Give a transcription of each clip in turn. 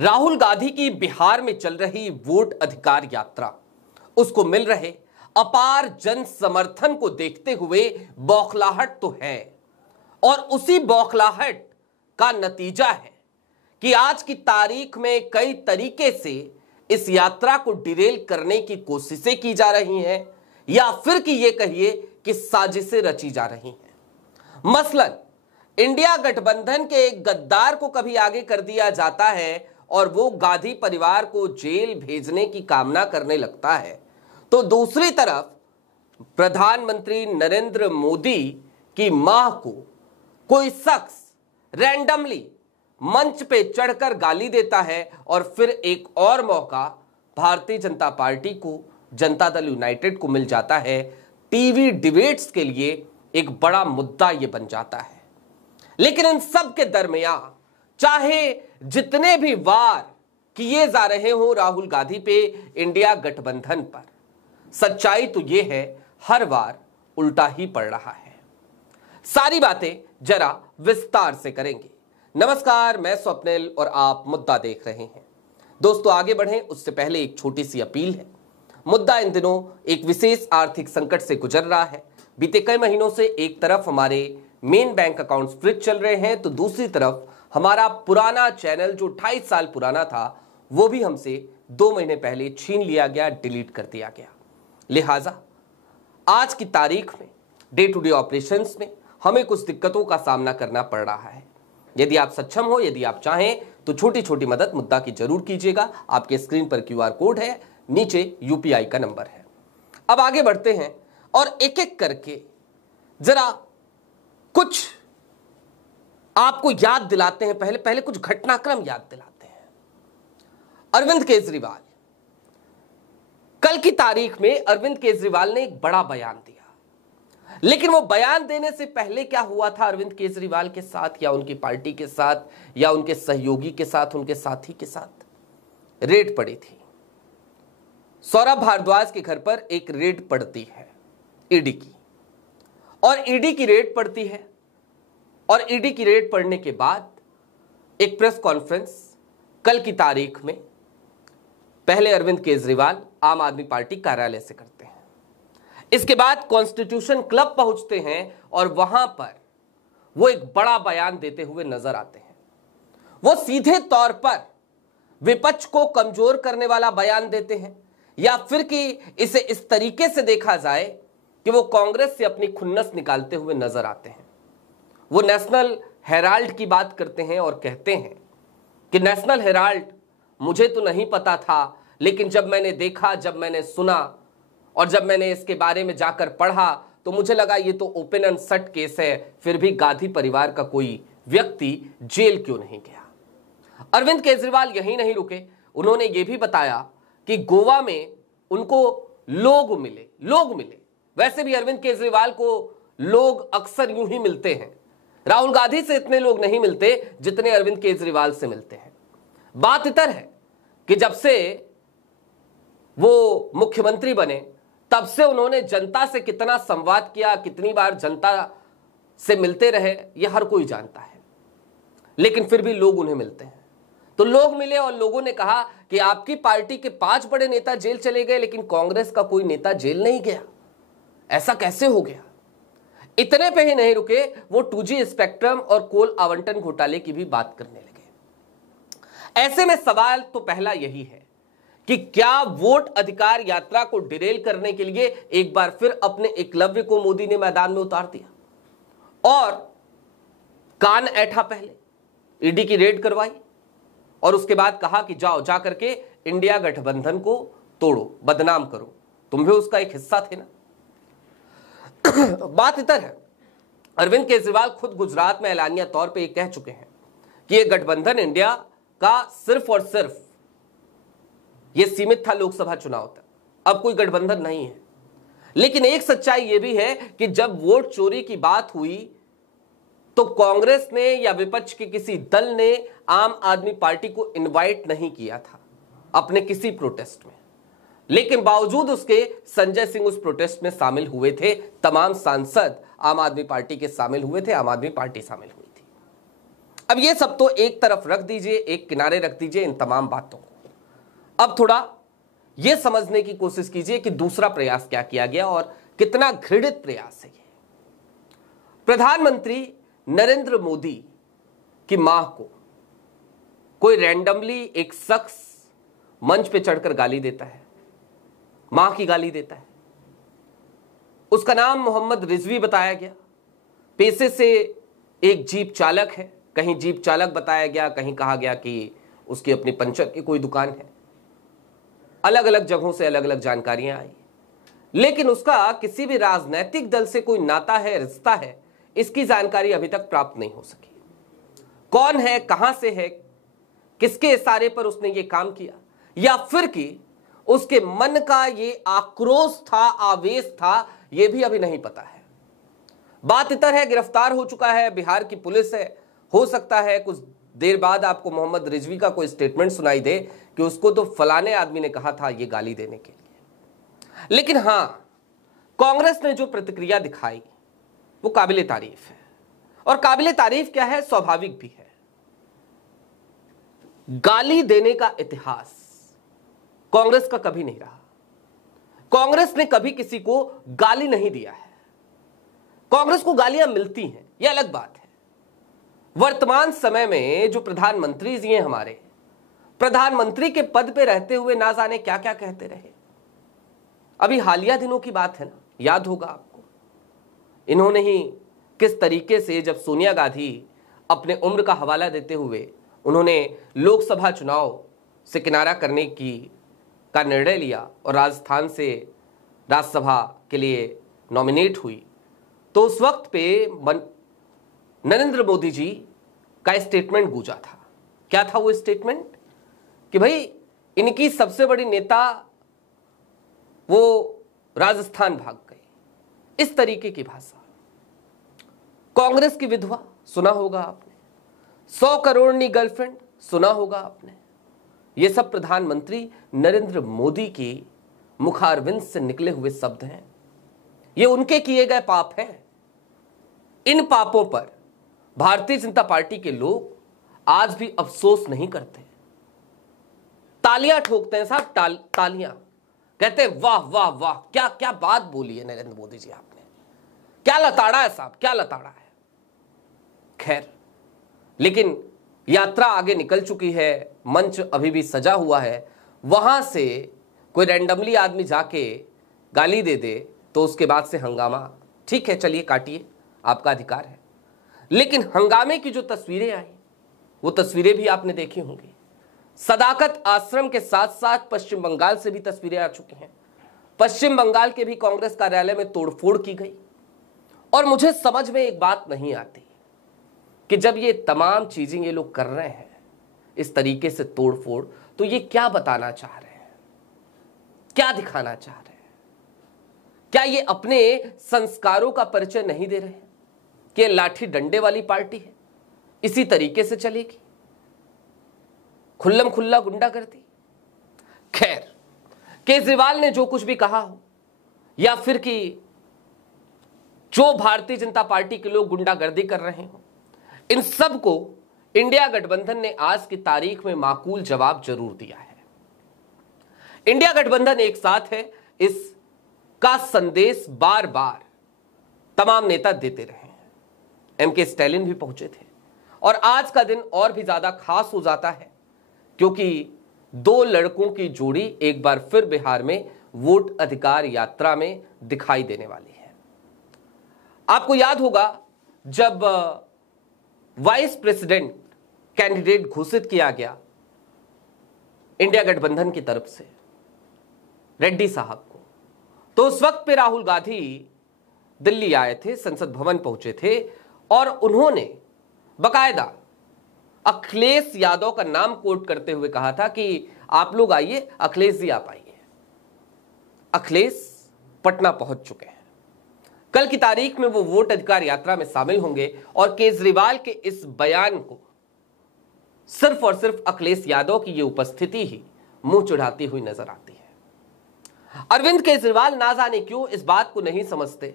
राहुल गांधी की बिहार में चल रही वोट अधिकार यात्रा, उसको मिल रहे अपार जन समर्थन को देखते हुए बौखलाहट तो है, और उसी बौखलाहट का नतीजा है कि आज की तारीख में कई तरीके से इस यात्रा को डिरेल करने की कोशिशें की जा रही हैं, या फिर कि ये कहिए कि साजिशें रची जा रही हैं। मसलन इंडिया गठबंधन के एक गद्दार को कभी आगे कर दिया जाता है और वो गांधी परिवार को जेल भेजने की कामना करने लगता है, तो दूसरी तरफ प्रधानमंत्री नरेंद्र मोदी की मां को कोई शख्स रैंडमली मंच पे चढ़कर गाली देता है, और फिर एक और मौका भारतीय जनता पार्टी को, जनता दल यूनाइटेड को मिल जाता है। टीवी डिबेट्स के लिए एक बड़ा मुद्दा ये बन जाता है। लेकिन इन सब के दरमियान चाहे जितने भी वार किए जा रहे हो राहुल गांधी पे इंडिया गठबंधन पर, सच्चाई तो ये है हर बार उल्टा ही पड़ रहा है। सारी बातें जरा विस्तार से करेंगे। नमस्कार, मैं स्वप्निल और आप मुद्दा देख रहे हैं। दोस्तों, आगे बढ़ें उससे पहले एक छोटी सी अपील है। मुद्दा इन दिनों एक विशेष आर्थिक संकट से गुजर रहा है। बीते कई महीनों से एक तरफ हमारे मेन बैंक अकाउंट्स फ्रीज चल रहे हैं, तो दूसरी तरफ हमारा पुराना चैनल जो 28 साल पुराना था वो भी हमसे 2 महीने पहले छीन लिया गया, डिलीट कर दिया गया। लिहाजा आज की तारीख में डे टू डे ऑपरेशंस में हमें कुछ दिक्कतों का सामना करना पड़ रहा है। यदि आप सक्षम हो, यदि आप चाहें तो छोटी छोटी मदद मुद्दा की जरूर कीजिएगा। आपके स्क्रीन पर QR कोड है, नीचे UPI का नंबर है। अब आगे बढ़ते हैं और एक एक करके जरा कुछ आपको याद दिलाते हैं। पहले कुछ घटनाक्रम याद दिलाते हैं। अरविंद केजरीवाल, कल की तारीख में अरविंद केजरीवाल ने एक बड़ा बयान दिया, लेकिन वो बयान देने से पहले क्या हुआ था अरविंद केजरीवाल के साथ, या उनकी पार्टी के साथ, या उनके सहयोगी के साथ, उनके साथी के साथ? रेड पड़ी थी। सौरभ भारद्वाज के घर पर एक रेड पड़ती है ईडी की, और ईडी की रेड पड़ती है, और ईडी की रेड पड़ने के बाद एक प्रेस कॉन्फ्रेंस कल की तारीख में पहले अरविंद केजरीवाल आम आदमी पार्टी कार्यालय से करते हैं। इसके बाद कॉन्स्टिट्यूशन क्लब पहुंचते हैं और वहां पर वो एक बड़ा बयान देते हुए नजर आते हैं। वो सीधे तौर पर विपक्ष को कमजोर करने वाला बयान देते हैं, या फिर कि इसे इस तरीके से देखा जाए कि वो कांग्रेस से अपनी खुन्नस निकालते हुए नजर आते हैं। वो नेशनल हेराल्ड की बात करते हैं और कहते हैं कि नेशनल हेराल्ड मुझे तो नहीं पता था, लेकिन जब मैंने देखा, जब मैंने सुना और जब मैंने इसके बारे में जाकर पढ़ा तो मुझे लगा ये तो ओपन एंड शट केस है, फिर भी गांधी परिवार का कोई व्यक्ति जेल क्यों नहीं गया। अरविंद केजरीवाल यहीं नहीं रुके, उन्होंने ये भी बताया कि गोवा में उनको लोग मिले। वैसे भी अरविंद केजरीवाल को लोग अक्सर यूं ही मिलते हैं। राहुल गांधी से इतने लोग नहीं मिलते जितने अरविंद केजरीवाल से मिलते हैं। बात इतर है कि जब से वो मुख्यमंत्री बने तब से उन्होंने जनता से कितना संवाद किया, कितनी बार जनता से मिलते रहे, यह हर कोई जानता है। लेकिन फिर भी लोग उन्हें मिलते हैं। तो लोग मिले और लोगों ने कहा कि आपकी पार्टी के 5 बड़े नेता जेल चले गए, लेकिन कांग्रेस का कोई नेता जेल नहीं गया, ऐसा कैसे हो गया। इतने पे ही नहीं रुके, वो 2G स्पेक्ट्रम और कोल आवंटन घोटाले की भी बात करने लगे। ऐसे में सवाल तो पहला यही है कि क्या वोट अधिकार यात्रा को डिरेल करने के लिए एक बार फिर अपने एकलव्य को मोदी ने मैदान में उतार दिया और कान ऐठा, पहले ईडी की रेड करवाई और उसके बाद कहा कि जाओ जा करके इंडिया गठबंधन को तोड़ो, बदनाम करो, तुम भी उसका एक हिस्सा थे ना। बात इतर है, अरविंद केजरीवाल खुद गुजरात में ऐलानिया तौर पे ये कह चुके हैं कि ये गठबंधन इंडिया का सिर्फ और सिर्फ ये सीमित था लोकसभा चुनाव तक, अब कोई गठबंधन नहीं है। लेकिन एक सच्चाई ये भी है कि जब वोट चोरी की बात हुई तो कांग्रेस ने या विपक्ष के किसी दल ने आम आदमी पार्टी को इनवाइट नहीं किया था अपने किसी प्रोटेस्ट में, लेकिन बावजूद उसके संजय सिंह उस प्रोटेस्ट में शामिल हुए थे। तमाम सांसद आम आदमी पार्टी के शामिल हुए थे, आम आदमी पार्टी शामिल हुई थी। अब ये सब तो एक तरफ रख दीजिए, एक किनारे रख दीजिए इन तमाम बातों को। अब थोड़ा यह समझने की कोशिश कीजिए कि दूसरा प्रयास क्या किया गया और कितना घृणित प्रयास है ये। प्रधानमंत्री नरेंद्र मोदी की मां को कोई रैंडमली एक शख्स मंच पे चढ़कर गाली देता है, मां की गाली देता है। उसका नाम मोहम्मद रिजवी बताया गया, पेशे से एक जीप चालक है। कहीं जीप चालक बताया गया, कहीं कहा गया कि उसकी अपनी पंचर की कोई दुकान है। अलग अलग जगहों से अलग अलग जानकारियां आई, लेकिन उसका किसी भी राजनीतिक दल से कोई नाता है, रिश्ता है, इसकी जानकारी अभी तक प्राप्त नहीं हो सकी। कौन है, कहां से है, किसके इशारे पर उसने ये काम किया, या फिर कि उसके मन का ये आक्रोश था, आवेश था, यह भी अभी नहीं पता है। बात इतर है, गिरफ्तार हो चुका है, बिहार की पुलिस है। हो सकता है कुछ देर बाद आपको मोहम्मद रिजवी का कोई स्टेटमेंट सुनाई दे कि उसको तो फलाने आदमी ने कहा था ये गाली देने के लिए। लेकिन हां, कांग्रेस ने जो प्रतिक्रिया दिखाई वो काबिले तारीफ है। और काबिले तारीफ क्या है, स्वाभाविक भी है। गाली देने का इतिहास कांग्रेस का कभी नहीं रहा। कांग्रेस ने कभी किसी को गाली नहीं दिया है। कांग्रेस को गालियां मिलती हैं, यह अलग बात है। वर्तमान समय में जो प्रधानमंत्री जी हैं हमारे, प्रधानमंत्री के पद पे रहते हुए ना जाने क्या क्या कहते रहे। अभी हालिया दिनों की बात है ना, याद होगा आपको, इन्होंने ही किस तरीके से जब सोनिया गांधी अपने उम्र का हवाला देते हुए उन्होंने लोकसभा चुनाव से किनारा करने का निर्णय लिया और राजस्थान से राज्यसभा के लिए नॉमिनेट हुई, तो उस वक्त पे नरेंद्र मोदी जी का स्टेटमेंट गूंजा था। क्या था वो स्टेटमेंट? कि भाई इनकी सबसे बड़ी नेता वो राजस्थान भाग गए, इस तरीके की भाषा। कांग्रेस की विधवा सुना होगा आपने, 100 करोड़नी गर्लफ्रेंड सुना होगा आपने। ये सब प्रधानमंत्री नरेंद्र मोदी की मुखारविंद से निकले हुए शब्द हैं। ये उनके किए गए पाप हैं। इन पापों पर भारतीय जनता पार्टी के लोग आज भी अफसोस नहीं करते, तालियां ठोकते हैं साहब, तालियां, कहते हैं वाह वाह वाह, क्या क्या बात बोली है नरेंद्र मोदी जी आपने, क्या लताड़ा है साहब, क्या लताड़ा है। खैर, लेकिन यात्रा आगे निकल चुकी है, मंच अभी भी सजा हुआ है। वहां से कोई रैंडमली आदमी जाके गाली दे दे तो उसके बाद से हंगामा, ठीक है, चलिए काटिए, आपका अधिकार है। लेकिन हंगामे की जो तस्वीरें आई वो तस्वीरें भी आपने देखी होंगी। सदाकत आश्रम के साथ साथ पश्चिम बंगाल से भी तस्वीरें आ चुकी हैं। पश्चिम बंगाल के भी कांग्रेस कार्यालय में तोड़फोड़ की गई। और मुझे समझ में एक बात नहीं आती कि जब ये तमाम चीजें ये लोग कर रहे हैं, इस तरीके से तोड़फोड़, तो ये क्या बताना चाह रहे हैं, क्या दिखाना चाह रहे हैं? क्या ये अपने संस्कारों का परिचय नहीं दे रहे हैं कि लाठी डंडे वाली पार्टी है, इसी तरीके से चलेगी, खुल्लम खुल्ला गुंडागर्दी? खैर, केजरीवाल ने जो कुछ भी कहा हो, या फिर कि जो भारतीय जनता पार्टी के लोग गुंडागर्दी कर रहे हो, इन सब को इंडिया गठबंधन ने आज की तारीख में माकूल जवाब जरूर दिया है। इंडिया गठबंधन एक साथ है, इसका संदेश बार बार तमाम नेता देते रहे हैं। एमके स्टैलिन भी पहुंचे थे। और आज का दिन और भी ज्यादा खास हो जाता है क्योंकि दो लड़कों की जोड़ी एक बार फिर बिहार में वोट अधिकार यात्रा में दिखाई देने वाली है। आपको याद होगा जब वाइस प्रेसिडेंट कैंडिडेट घोषित किया गया इंडिया गठबंधन की तरफ से रेड्डी साहब को, तो उस वक्त पे राहुल गांधी दिल्ली आए थे, संसद भवन पहुंचे थे और उन्होंने बकायदा अखिलेश यादव का नाम कोट करते हुए कहा था कि आप लोग आइए, अखिलेश जी आप आइए। अखिलेश पटना पहुंच चुके हैं। कल की तारीख में वो वोट अधिकार यात्रा में शामिल होंगे और केजरीवाल के इस बयान को सिर्फ और सिर्फ अखिलेश यादव की ये उपस्थिति ही मुंह चढ़ाती हुई नजर आती है। अरविंद केजरीवाल ना जाने क्यों इस बात को नहीं समझते,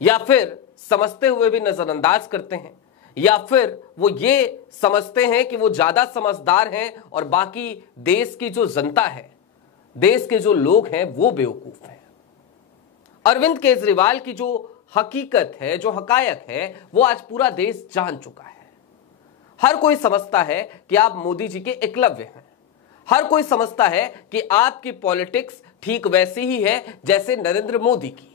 या फिर समझते हुए भी नजरअंदाज करते हैं, या फिर वो ये समझते हैं कि वो ज्यादा समझदार हैं और बाकी देश की जो जनता है, देश के जो लोग हैं वो बेवकूफ हैं। अरविंद केजरीवाल की जो हकीकत है, जो हकायक है, वो आज पूरा देश जान चुका है। हर कोई समझता है कि आप मोदी जी के एकलव्य हैं। हर कोई समझता है कि आपकी पॉलिटिक्स ठीक वैसी ही है जैसे नरेंद्र मोदी की।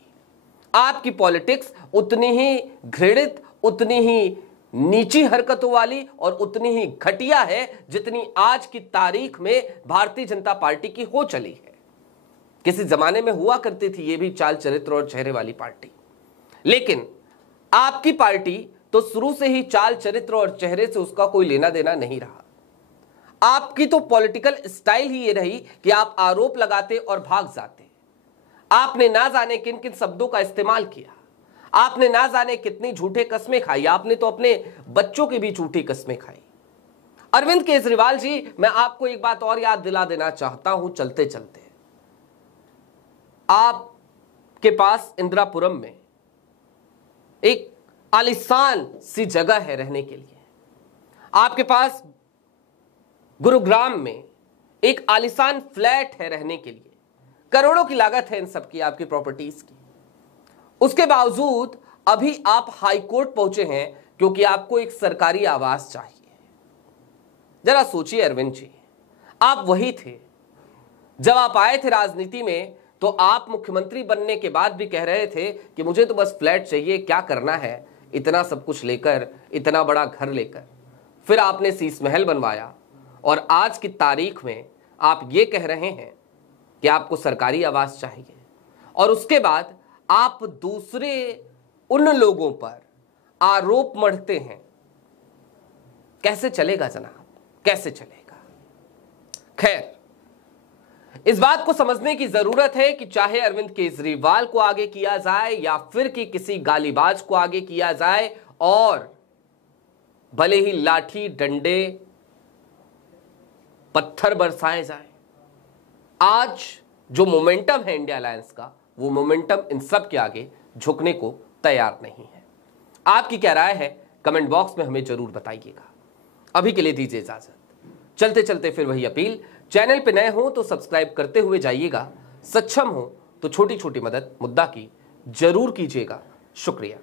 आपकी पॉलिटिक्स उतनी ही घृणित, उतनी ही नीची हरकतों वाली और उतनी ही घटिया है जितनी आज की तारीख में भारतीय जनता पार्टी की हो चली है। किसी जमाने में हुआ करती थी ये भी चाल चरित्र और चेहरे वाली पार्टी, लेकिन आपकी पार्टी तो शुरू से ही चाल चरित्र और चेहरे से उसका कोई लेना देना नहीं रहा। आपकी तो पॉलिटिकल स्टाइल ही ये रही कि आप आरोप लगाते और भाग जाते। आपने ना जाने किन किन शब्दों का इस्तेमाल किया, आपने ना जाने कितनी झूठे कस्में खाई, आपने तो अपने बच्चों की भी झूठी कस्में खाई। अरविंद केजरीवाल जी, मैं आपको एक बात और याद दिला देना चाहता हूं चलते चलते। आपके पास इंदिरापुरम में एक आलीशान सी जगह है रहने के लिए। आपके पास गुरुग्राम में एक आलीशान फ्लैट है रहने के लिए। करोड़ों की लागत है इन सब की, आपकी प्रॉपर्टीज की। उसके बावजूद अभी आप हाई कोर्ट पहुंचे हैं क्योंकि आपको एक सरकारी आवास चाहिए। जरा सोचिए अरविंद जी, आप वही थे जब आप आए थे राजनीति में, तो आप मुख्यमंत्री बनने के बाद भी कह रहे थे कि मुझे तो बस फ्लैट चाहिए, क्या करना है इतना सब कुछ लेकर, इतना बड़ा घर लेकर। फिर आपने शीश महल बनवाया और आज की तारीख में आप ये कह रहे हैं कि आपको सरकारी आवास चाहिए, और उसके बाद आप दूसरे उन लोगों पर आरोप मढ़ते हैं। कैसे चलेगा जनाब, कैसे चलेगा? खैर, इस बात को समझने की जरूरत है कि चाहे अरविंद केजरीवाल को आगे किया जाए या फिर कि किसी गालीबाज को आगे किया जाए, और भले ही लाठी डंडे पत्थर बरसाए जाए, आज जो मोमेंटम है इंडिया अलायंस का, वो मोमेंटम इन सब के आगे झुकने को तैयार नहीं है। आपकी क्या राय है कमेंट बॉक्स में हमें जरूर बताइएगा। अभी के लिए दीजिए इजाजत। चलते चलते फिर वही अपील, चैनल पे नए हो तो सब्सक्राइब करते हुए जाइएगा, सक्षम हो तो छोटी छोटी मदद मुद्दा की जरूर कीजिएगा। शुक्रिया।